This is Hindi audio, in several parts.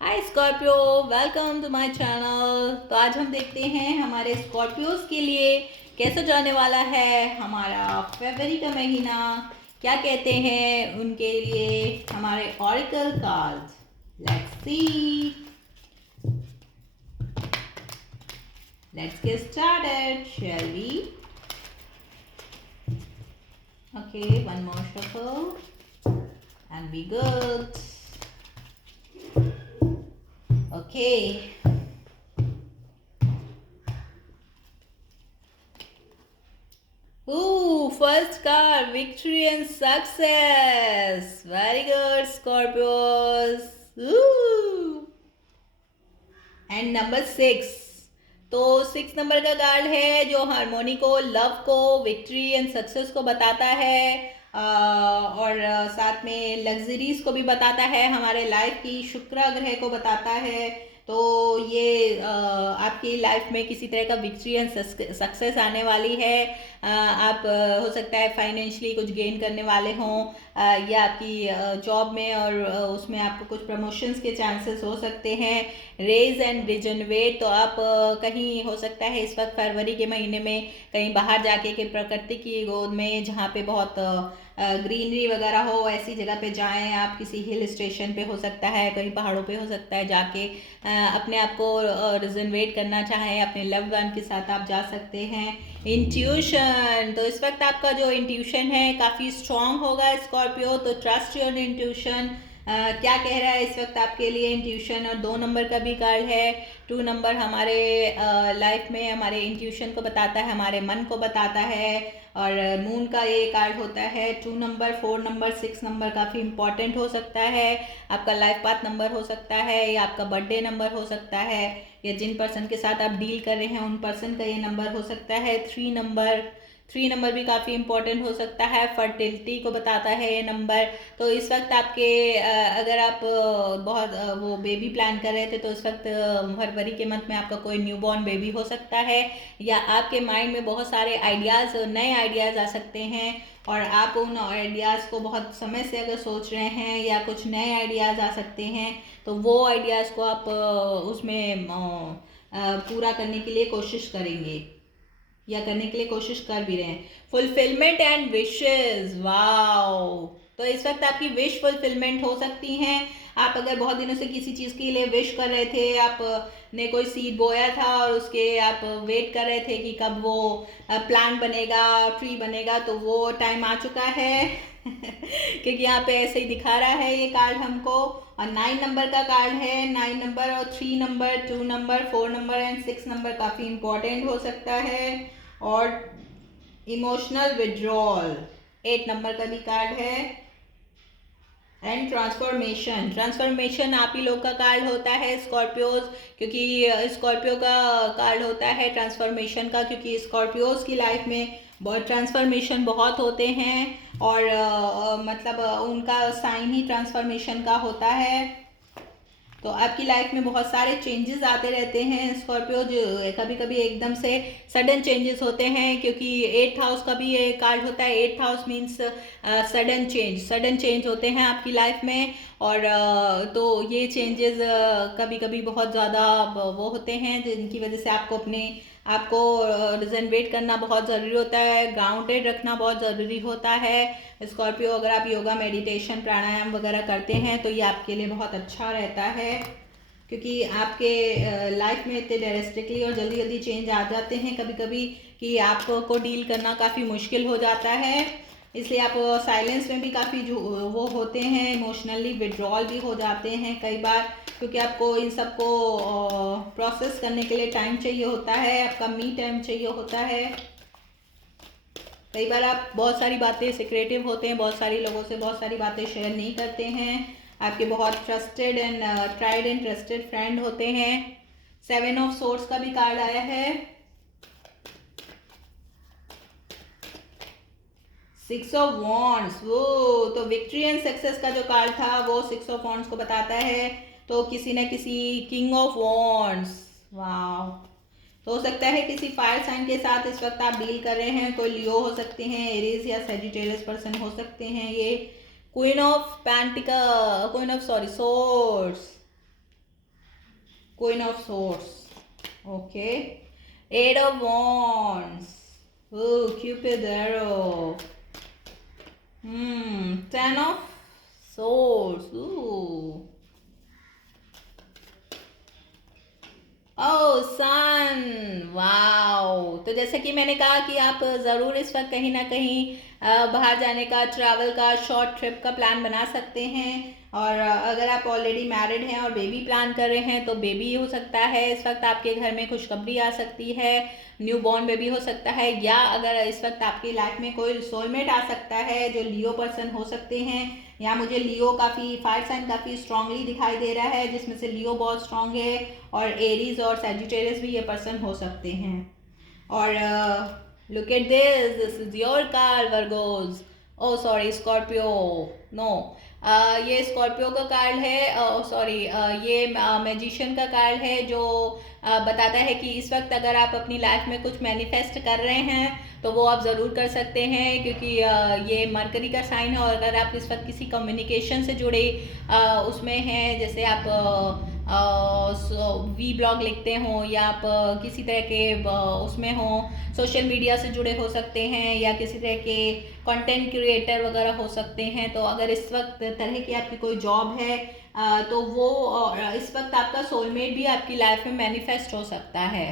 Hi Scorpio, welcome to my channel. तो आज हम देखते हैं हमारे स्कॉर्पियोज के लिए कैसा जाने वाला है हमारा फरवरी का महीना। क्या कहते हैं उनके लिए हमारे oracle cards. Let's see, let's get started, shall we. Okay, one more shuffle and we good. Okay. Ooh, first card, victory and success. Very good, Scorpios. Ooh. And number 6. तो 6 नंबर का कार्ड है जो हारमोनी को, लव को, विक्ट्री एंड सक्सेस को बताता है। और साथ में लग्जरीज को भी बताता है, हमारे लाइफ की शुक्र ग्रह को बताता है। तो ये आपकी लाइफ में किसी तरह का विक्ट्री एंड सक्सेस आने वाली है। आप हो सकता है फाइनेंशियली कुछ गेन करने वाले हों, या आपकी जॉब में और उसमें आपको कुछ प्रमोशंस के चांसेस हो सकते हैं। रेज एंड रिजनवेट, तो आप कहीं हो सकता है इस वक्त फरवरी के महीने में कहीं बाहर जाके के प्रकृति की गोद में, जहाँ पे बहुत ग्रीनरी वगैरह हो, ऐसी जगह पे जाएं आप। किसी हिल स्टेशन पे हो सकता है, कहीं पहाड़ों पे हो सकता है, जाके अपने आप को रिजनवेट करना चाहें, अपने लव्ड वन के साथ आप जा सकते हैं। इंट्यूशन, तो इस वक्त आपका जो इंट्यूशन है काफ़ी स्ट्रांग होगा स्कॉर्पियो। तो ट्रस्ट योर इंट्यूशन। क्या कह रहा है इस वक्त आपके लिए इंट्यूशन। और 2 नंबर का भी कार्ड है। 2 नंबर हमारे लाइफ में हमारे इंट्यूशन को बताता है, हमारे मन को बताता है। और मून का ये कार्ड होता है। 2 नंबर, 4 नंबर, 6 नंबर काफ़ी इंपॉर्टेंट हो सकता है। आपका लाइफ पाथ नंबर हो सकता है, या आपका बर्थडे नंबर हो सकता है, या जिन पर्सन के साथ आप डील कर रहे हैं उन पर्सन का ये नंबर हो सकता है। 3 नंबर भी काफ़ी इंपॉर्टेंट हो सकता है, फर्टिलिटी को बताता है ये नंबर। तो इस वक्त आपके अगर आप बहुत वो बेबी प्लान कर रहे थे, तो इस वक्त फरवरी के मंथ में आपका कोई न्यूबॉर्न बेबी हो सकता है, या आपके माइंड में बहुत सारे आइडियाज़, नए आइडियाज़ आ सकते हैं। और आप उन आइडियाज़ को बहुत समय से अगर सोच रहे हैं, या कुछ नए आइडियाज़ आ सकते हैं, तो वो आइडियाज़ को आप उसमें पूरा करने के लिए कोशिश करेंगे, या करने के लिए कोशिश कर भी रहे हैं। Fulfilment and wishes, wow. तो इस वक्त आपकी विश फुलफिलमेंट हो सकती हैं। आप अगर बहुत दिनों से किसी चीज़ के लिए विश कर रहे थे, आप ने कोई सीड बोया था और उसके आप वेट कर रहे थे कि कब वो प्लांट बनेगा, ट्री बनेगा, तो वो टाइम आ चुका है। क्योंकि यहाँ पे ऐसे ही दिखा रहा है ये कार्ड हमको। और 9 नंबर का कार्ड है। 9 नंबर और 3 number, 2 number, 4 number and 6 number काफ़ी इंपॉर्टेंट हो सकता है। और इमोशनल विड्रॉल, 8 नंबर का भी कार्ड है। एंड ट्रांसफॉर्मेशन आप ही लोग का कार्ड होता है स्कॉर्पियोज, क्योंकि स्कॉर्पियो का कार्ड होता है ट्रांसफॉर्मेशन का, क्योंकि स्कॉर्पियोज की लाइफ में बहुत ट्रांसफॉर्मेशन बहुत होते हैं। और मतलब उनका साइन ही ट्रांसफॉर्मेशन का होता है। तो आपकी लाइफ में बहुत सारे चेंजेस आते रहते हैं स्कॉर्पियो, जो कभी कभी एकदम से सडन चेंजेस होते हैं, क्योंकि 8th हाउस का भी ये कार्ड होता है। 8th house means sudden change होते हैं आपकी लाइफ में। और तो ये चेंजेस कभी कभी बहुत ज़्यादा वो होते हैं, जिनकी वजह से आपको रिजनरेट करना बहुत ज़रूरी होता है, ग्राउंडेड रखना बहुत ज़रूरी होता है स्कॉर्पियो। अगर आप योगा, मेडिटेशन, प्राणायाम वगैरह करते हैं तो ये आपके लिए बहुत अच्छा रहता है, क्योंकि आपके लाइफ में इतने ड्रास्टिकली और जल्दी जल्दी चेंज आ जाते हैं कभी कभी, कि आपको डील करना काफ़ी मुश्किल हो जाता है। इसलिए आप साइलेंस में भी काफ़ी वो होते हैं, इमोशनली विड्रॉल भी हो जाते हैं कई बार, क्योंकि आपको इन सबको प्रोसेस करने के लिए टाइम चाहिए होता है, आपका मी टाइम चाहिए होता है। कई बार आप बहुत सारी बातें सिक्रेटिव होते हैं, बहुत सारी लोगों से बहुत सारी बातें शेयर नहीं करते हैं। आपके बहुत trusted and tried and trusted friend होते हैं। 7 ऑफ सोर्ड्स का भी कार्ड आया है। 6 ऑफ वॉन्ड्स, वो तो विक्ट्री एंड सक्सेस का जो कार्ड था वो 6 ऑफ वॉन्ड्स को बताता है। तो किसी न किसी किंग ऑफ वॉन्ड्स, वाह। तो हो सकता है किसी फायर साइन के साथ इस वक्त आप डील कर रहे हैं। कोई लियो हो सकते हैं, एरीज या सेजिटेरियस पर्सन हो सकते हैं। ये queen of swords, Queen of Swords. Okay. Eight of Wands. Oh, Cupid arrow. Ten of Swords. Ooh. Oh sun, wow. तो जैसे कि मैंने कहा कि आप ज़रूर इस वक्त कहीं ना कहीं बाहर जाने का, ट्रैवल का, शॉर्ट ट्रिप का प्लान बना सकते हैं। और अगर आप ऑलरेडी मैरिड हैं और बेबी प्लान कर रहे हैं तो बेबी हो सकता है इस वक्त आपके घर में, खुशखबरी आ सकती है, न्यू बॉर्न बेबी हो सकता है। या अगर इस वक्त आपकी लाइफ में कोई सोलमेट आ सकता है जो लियो पर्सन हो सकते हैं। यहाँ मुझे लियो काफ़ी, फायर साइन काफ़ी स्ट्रांगली दिखाई दे रहा है, जिसमें से लियो बहुत स्ट्रांग है, और एरीज और सैजिटेरियस भी ये पर्सन हो सकते हैं। और look at this is your card Virgos. Oh sorry, Scorpio, no, ये स्कॉर्पियो का कार्ड है, सॉरी, ये मैजिशियन का कार्ड है जो बताता है कि इस वक्त अगर आप अपनी लाइफ में कुछ मैनिफेस्ट कर रहे हैं तो वो आप ज़रूर कर सकते हैं, क्योंकि ये मरकरी का साइन है। और अगर आप इस वक्त किसी कम्युनिकेशन से जुड़े उसमें हैं, जैसे आप वी ब्लॉग लिखते हों, या आप किसी तरह के उसमें हों, सोशल मीडिया से जुड़े हो सकते हैं, या किसी तरह के कंटेंट क्रिएटर वगैरह हो सकते हैं। तो अगर इस वक्त तरह की आपकी कोई जॉब है तो वो इस वक्त आपका सोलमेट भी आपकी लाइफ में मैनिफेस्ट हो सकता है।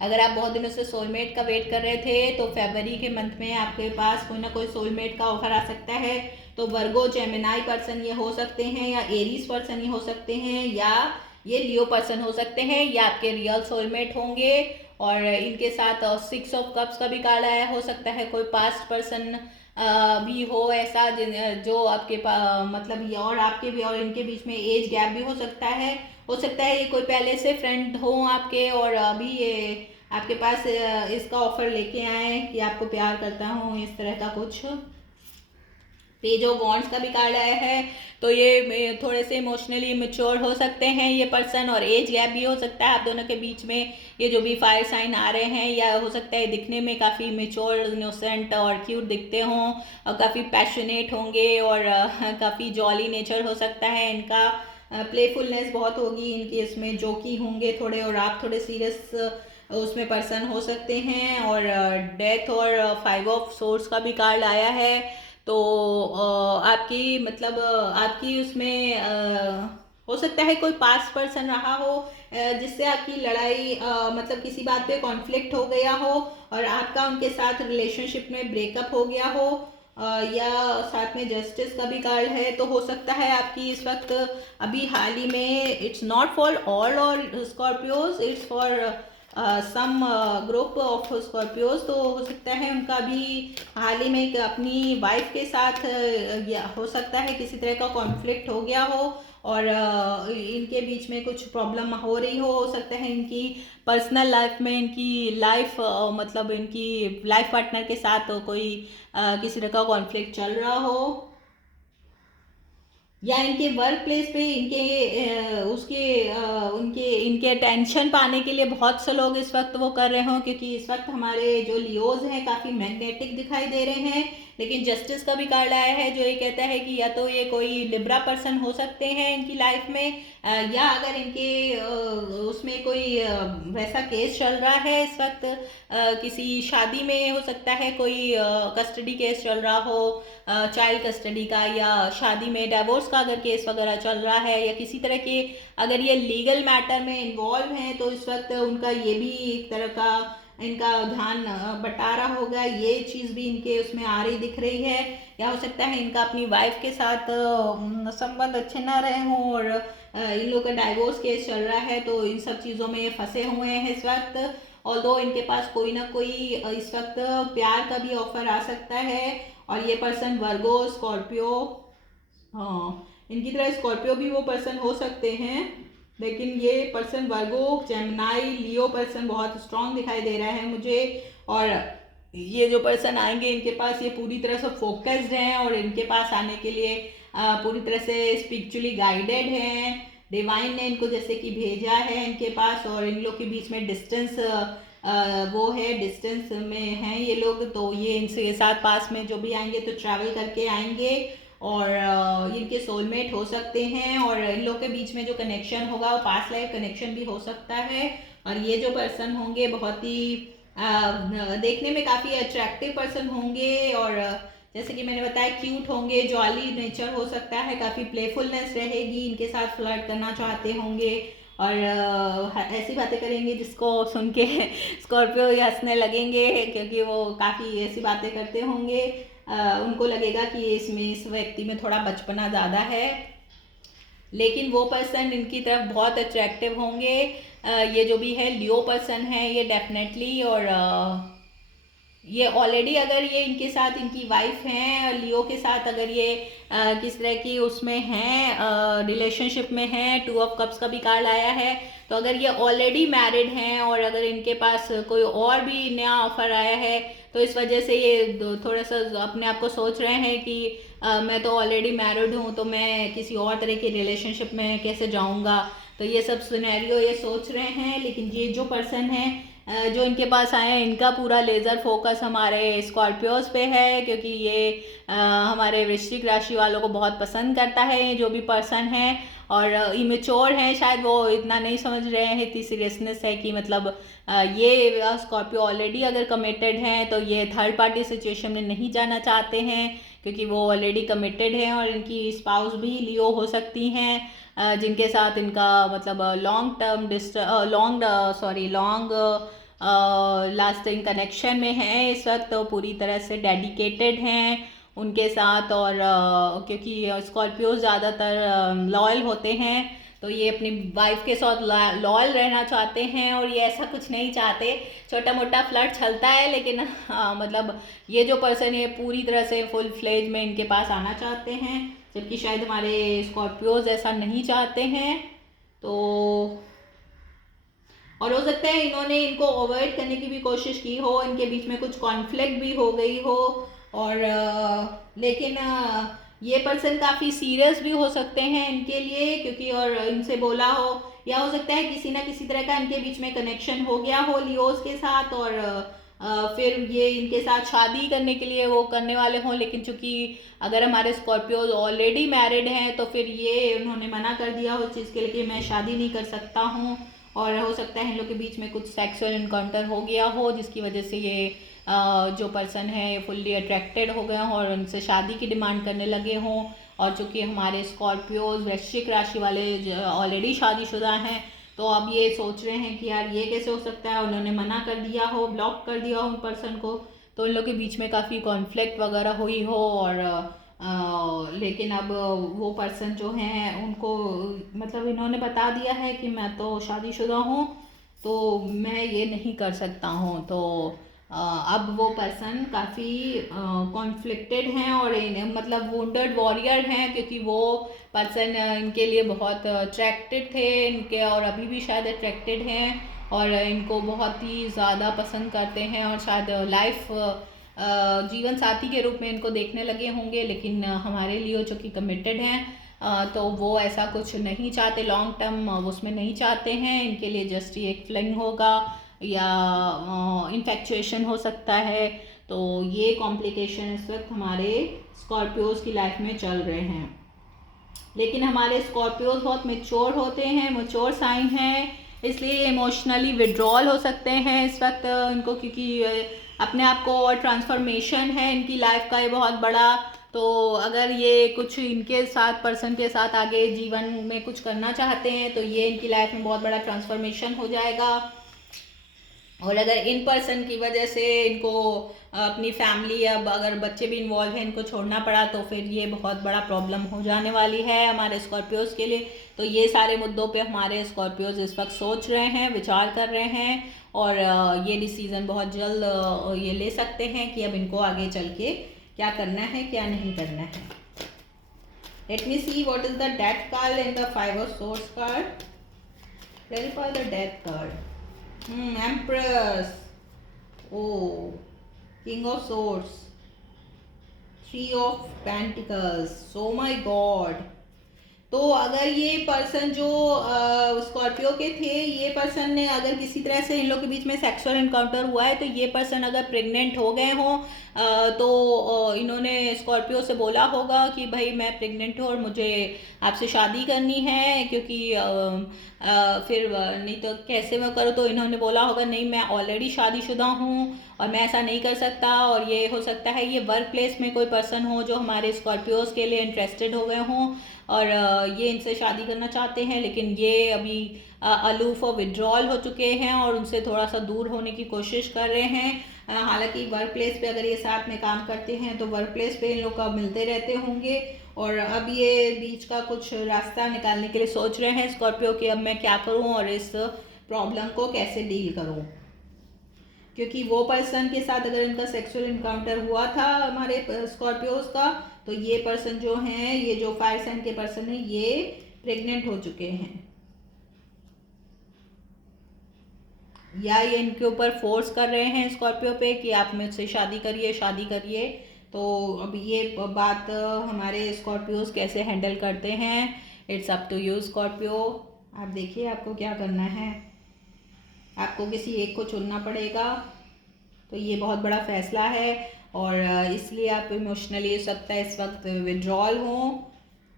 अगर आप बहुत दिनों से सोलमेट का वेट कर रहे थे तो फरवरी के मंथ में आपके पास कोई ना कोई सोलमेट का ऑफर आ सकता है। तो वर्गो, जेमिनाई पर्सन ये हो सकते हैं, या एरीज पर्सन ये हो सकते हैं, या ये लियो पर्सन हो सकते हैं, या आपके रियल सोलमेट होंगे। और इनके साथ 6 ऑफ कप्स का भी कार्ड आया, हो सकता है कोई पास्ट पर्सन भी हो ऐसा जो आपके मतलब, और आपके भी और इनके बीच में एज गैप भी हो सकता है। हो सकता है ये कोई पहले से फ्रेंड हो आपके, और अभी ये आपके पास इसका ऑफर लेके आए कि आपको प्यार करता हूँ, इस तरह का कुछ। पेज ऑफ वॉन्ड्स का भी कार्ड आया है। तो ये थोड़े से इमोशनली मैच्योर हो सकते हैं ये पर्सन, और एज गैप भी हो सकता है आप दोनों के बीच में। ये जो भी फायर साइन आ रहे हैं, या हो सकता है दिखने में काफ़ी मैच्योर, इनोसेंट और क्यूट दिखते हों, और काफ़ी पैशनेट होंगे, और काफ़ी जॉली नेचर हो सकता है इनका। प्लेफुलनेस बहुत होगी इनकी, इसमें जोकी होंगे थोड़े, और आप थोड़े सीरियस उसमें पर्सन हो सकते हैं। और डेथ और 5 ऑफ सोर्स का भी कार्ड आया है। तो आपकी मतलब आपकी उसमें हो सकता है कोई पास्ट पर्सन रहा हो जिससे आपकी लड़ाई, मतलब किसी बात पे कॉन्फ्लिक्ट हो गया हो, और आपका उनके साथ रिलेशनशिप में ब्रेकअप हो गया हो, या साथ में जस्टिस का भी कार्ड है। तो हो सकता है आपकी इस वक्त अभी हाल ही में, it's not for all Scorpios, it's for some group of Scorpios. तो हो सकता है उनका भी हाल ही में अपनी वाइफ के साथ हो सकता है किसी तरह का कॉन्फ्लिक्ट हो गया हो, और इनके बीच में कुछ प्रॉब्लम हो रही हो सकता है इनकी पर्सनल लाइफ में, इनकी लाइफ मतलब इनकी लाइफ पार्टनर के साथ कोई किसी तरह का कॉन्फ्लिक्ट चल रहा हो, या इनके वर्क प्लेस पे इनके उसके उनके इनके टेंशन पाने के लिए बहुत से लोग इस वक्त वो कर रहे हों, क्योंकि इस वक्त हमारे जो लियोज हैं काफ़ी मैग्नेटिक दिखाई दे रहे हैं। लेकिन जस्टिस का भी कार्ड आया है जो ये कहता है कि या तो ये कोई लिब्रा पर्सन हो सकते हैं इनकी लाइफ में, या अगर इनके उसमें कोई वैसा केस चल रहा है इस वक्त, किसी शादी में हो सकता है कोई कस्टडी केस चल रहा हो, चाइल्ड कस्टडी का, या शादी में डिवोर्स का अगर केस वगैरह चल रहा है, या किसी तरह के अगर ये लीगल मैटर में इन्वॉल्व हैं तो इस वक्त उनका ये भी एक तरह का इनका ध्यान बटा रहा होगा। ये चीज़ भी इनके उसमें आ रही दिख रही है। या हो सकता है इनका अपनी वाइफ के साथ संबंध अच्छे ना रहे हों, और इन लोगों का डाइवोर्स केस चल रहा है, तो इन सब चीज़ों में ये फंसे हुए हैं इस वक्त। ऑल्दो इनके पास कोई ना कोई इस वक्त प्यार का भी ऑफर आ सकता है। और ये पर्सन वर्गो, स्कॉर्पियो, हाँ, इनकी तरह स्कॉर्पियो भी वो पर्सन हो सकते हैं, लेकिन ये पर्सन वर्गो, जेमिनाई, लियो पर्सन बहुत स्ट्रांग दिखाई दे रहा है मुझे। और ये जो पर्सन आएंगे इनके पास ये पूरी तरह से फोकस्ड हैं, और इनके पास आने के लिए पूरी तरह से स्पिरिचुअली गाइडेड हैं। डिवाइन ने इनको जैसे कि भेजा है इनके पास, और इन लोग के बीच में डिस्टेंस वो है, डिस्टेंस में हैं ये लोग। तो ये इनसे साथ पास में जो भी आएंगे तो ट्रैवल करके आएंगे, और इनके सोलमेट हो सकते हैं, और इन लोग के बीच में जो कनेक्शन होगा वो पास्ट लाइफ कनेक्शन भी हो सकता है। और ये जो पर्सन होंगे बहुत ही देखने में काफ़ी अट्रैक्टिव पर्सन होंगे, और जैसे कि मैंने बताया क्यूट होंगे, जॉली नेचर हो सकता है, काफ़ी प्लेफुलनेस रहेगी, इनके साथ फ्लर्ट करना चाहते होंगे, और ऐसी बातें करेंगे जिसको सुन के स्कॉर्पियो ही हंसने लगेंगे, क्योंकि वो काफ़ी ऐसी बातें करते होंगे। उनको लगेगा कि इसमें इस व्यक्ति में थोड़ा बचपना ज़्यादा है, लेकिन वो पर्सन इनकी तरफ बहुत अट्रैक्टिव होंगे। ये जो भी है लियो पर्सन है ये डेफिनेटली, और ये ऑलरेडी अगर ये इनके साथ इनकी वाइफ हैं, लियो के साथ अगर ये किस तरह की उसमें हैं, रिलेशनशिप में हैं, 2 ऑफ कप्स का भी कार्ड आया है, तो अगर ये ऑलरेडी मैरिड हैं और अगर इनके पास कोई और भी नया ऑफर आया है, तो इस वजह से ये थोड़ा सा अपने आप को सोच रहे हैं कि मैं तो ऑलरेडी मैरिड हूँ, तो मैं किसी और तरह की रिलेशनशिप में कैसे जाऊँगा। तो ये सब सिनेरियो ये सोच रहे हैं। लेकिन ये जो पर्सन है जो इनके पास आए हैं, इनका पूरा लेज़र फोकस हमारे स्कॉर्पियोज पे है, क्योंकि ये हमारे वृश्चिक राशि वालों को बहुत पसंद करता है ये जो भी पर्सन है, और इमेच्योर हैं, शायद वो इतना नहीं समझ रहे हैं, इतनी सीरियसनेस है कि मतलब ये स्कॉर्पियो ऑलरेडी अगर कमिटेड हैं तो ये थर्ड पार्टी सिचुएशन में नहीं जाना चाहते हैं, क्योंकि वो ऑलरेडी कमिटेड हैं, और इनकी स्पाउस भी लियो हो सकती हैं, जिनके साथ इनका मतलब लॉन्ग लास्टिंग कनेक्शन में है इस वक्त, तो पूरी तरह से डेडिकेटेड हैं उनके साथ। और क्योंकि स्कॉर्पियो ज़्यादातर लॉयल होते हैं, तो ये अपनी वाइफ के साथ लॉयल रहना चाहते हैं, और ये ऐसा कुछ नहीं चाहते। छोटा मोटा फ्लर्ट चलता है, लेकिन मतलब ये जो पर्सन है पूरी तरह से फुल फ्लेज में इनके पास आना चाहते हैं, जबकि शायद हमारे स्कॉर्पियोज ऐसा नहीं चाहते हैं। तो और हो सकता है इन्होंने इनको अवॉइड करने की भी कोशिश की हो, इनके बीच में कुछ कॉन्फ्लिक्ट भी हो गई हो, और लेकिन ये पर्सन काफ़ी सीरियस भी हो सकते हैं इनके लिए, क्योंकि और इनसे बोला हो, या हो सकता है किसी ना किसी तरह का इनके बीच में कनेक्शन हो गया हो लियोस के साथ, और फिर ये इनके साथ शादी करने के लिए वो करने वाले हों, लेकिन चूंकि अगर हमारे स्कॉर्पियोज ऑलरेडी मैरिड हैं तो फिर ये उन्होंने मना कर दिया हो उस चीज़ के लिए कि मैं शादी नहीं कर सकता हूँ, और हो सकता है इन लोग के बीच में कुछ सेक्सुअल इनकाउंटर हो गया हो, जिसकी वजह से ये जो पर्सन है फुल्ली अट्रैक्टेड हो गए हों और उनसे शादी की डिमांड करने लगे हों। और चूँकि हमारे स्कॉर्पियोज वृश्चिक राशि वाले ऑलरेडी शादीशुदा हैं, तो अब ये सोच रहे हैं कि यार ये कैसे हो सकता है, उन्होंने मना कर दिया हो, ब्लॉक कर दिया हो उन पर्सन को, तो इन लोग के बीच में काफ़ी कॉन्फ्लिक्ट वगैरह हुई हो। और लेकिन अब वो पर्सन जो हैं उनको मतलब इन्होंने बता दिया है कि मैं तो शादीशुदा हूँ, तो मैं ये नहीं कर सकता हूँ। तो अब वो पर्सन काफ़ी कॉन्फ्लिक्टेड हैं, और मतलब वुंडेड वॉरियर हैं, क्योंकि वो पर्सन इनके लिए बहुत अट्रैक्टेड थे इनके, और अभी भी शायद अट्रैक्टेड हैं, और इनको बहुत ही ज़्यादा पसंद करते हैं, और शायद लाइफ जीवन साथी के रूप में इनको देखने लगे होंगे। लेकिन हमारे लिए जो कि कमिटेड हैं, तो वो ऐसा कुछ नहीं चाहते, लॉन्ग टर्म उसमें नहीं चाहते हैं। इनके लिए जस्ट ये एक फ्लिंग होगा या इन्फेक्चुएशन हो सकता है। तो ये कॉम्प्लिकेशन इस वक्त हमारे स्कॉर्पियोज की लाइफ में चल रहे हैं। लेकिन हमारे स्कॉर्पियोज बहुत मेच्योर होते हैं, मेच्योर साइन हैं, इसलिए इमोशनली विड्रॉल हो सकते हैं इस वक्त इनको, क्योंकि अपने आप को और ट्रांसफॉर्मेशन है इनकी लाइफ का ये बहुत बड़ा। तो अगर ये कुछ इनके साथ पर्सन के साथ आगे जीवन में कुछ करना चाहते हैं, तो ये इनकी लाइफ में बहुत बड़ा ट्रांसफॉर्मेशन हो जाएगा। और अगर इन पर्सन की वजह से इनको अपनी फैमिली, अब अगर बच्चे भी इन्वॉल्व हैं, इनको छोड़ना पड़ा, तो फिर ये बहुत बड़ा प्रॉब्लम हो जाने वाली है हमारे स्कॉर्पियोज के लिए। तो ये सारे मुद्दों पे हमारे स्कॉर्पियोज इस वक्त सोच रहे हैं, विचार कर रहे हैं, और ये डिसीज़न बहुत जल्द ये ले सकते हैं कि अब इनको आगे चल के क्या करना है, क्या नहीं करना है। Let me see what is the death card and the 5 of source card. Clarify the death card. Empress. Oh, King of Swords. 3 of Pentacles. Oh my God. तो अगर ये पर्सन जो स्कॉर्पियो स्कॉर्पियो के थे, ये पर्सन ने अगर किसी तरह से इन लोग के बीच में सेक्सुअल इनकाउंटर हुआ है तो ये पर्सन अगर प्रेग्नेंट हो गए हों तो इन्होंने स्कॉर्पियो से बोला होगा कि भाई मैं प्रेग्नेंट हूँ और मुझे आपसे शादी करनी है, क्योंकि फिर नहीं तो कैसे मैं करूँ, तो इन्होंने बोला होगा नहीं मैं ऑलरेडी शादीशुदा हूँ और मैं ऐसा नहीं कर सकता। और ये हो सकता है ये वर्क प्लेस में कोई पर्सन हो जो हमारे स्कॉर्पियोज के लिए इंटरेस्टेड हो गए हों और ये इनसे शादी करना चाहते हैं, लेकिन ये अभी अलूफ और विड्रॉल हो चुके हैं और उनसे थोड़ा सा दूर होने की कोशिश कर रहे हैं। हालांकि वर्क प्लेस पे अगर ये साथ में काम करते हैं तो वर्क प्लेस पे इन लोग का मिलते रहते होंगे और अब ये बीच का कुछ रास्ता निकालने के लिए सोच रहे हैं स्कॉर्पियो कि अब मैं क्या करूं और इस प्रॉब्लम को कैसे डील करूं, क्योंकि वो पर्सन के साथ अगर इनका सेक्सुअल इनकाउंटर हुआ था हमारे स्कॉर्पियोज का तो ये पर्सन जो हैं, ये जो फायर साइन के पर्सन हैं, ये प्रेग्नेंट हो चुके हैं या ये इनके ऊपर फोर्स कर रहे हैं स्कॉर्पियो पे कि आप मुझसे शादी करिए शादी करिए। तो अब ये बात हमारे स्कॉर्पियोज कैसे हैंडल करते हैं, it's up to you Scorpio. आप देखिए आपको क्या करना है, आपको किसी एक को चुनना पड़ेगा। तो ये बहुत बड़ा फैसला है और इसलिए आप इमोशनली हो सकता है इस वक्त विड्रॉल हो,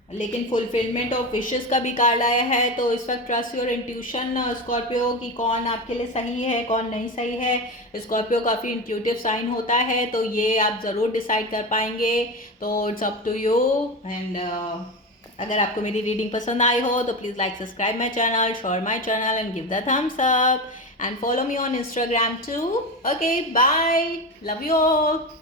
लेकिन फुलफिलमेंट ऑफ विशेस का भी कार्ड आया है। तो इस वक्त ट्रस्ट योर इंट्यूशन स्कॉर्पियो कि कौन आपके लिए सही है कौन नहीं सही है। स्कॉर्पियो काफ़ी इंट्यूटिव साइन होता है तो ये आप ज़रूर डिसाइड कर पाएंगे। तो it's up to you. And अगर आपको मेरी रीडिंग पसंद आई हो तो please like subscribe my channel, share my channel and give the thumbs up and follow me on Instagram too. Okay, bye. Love you all.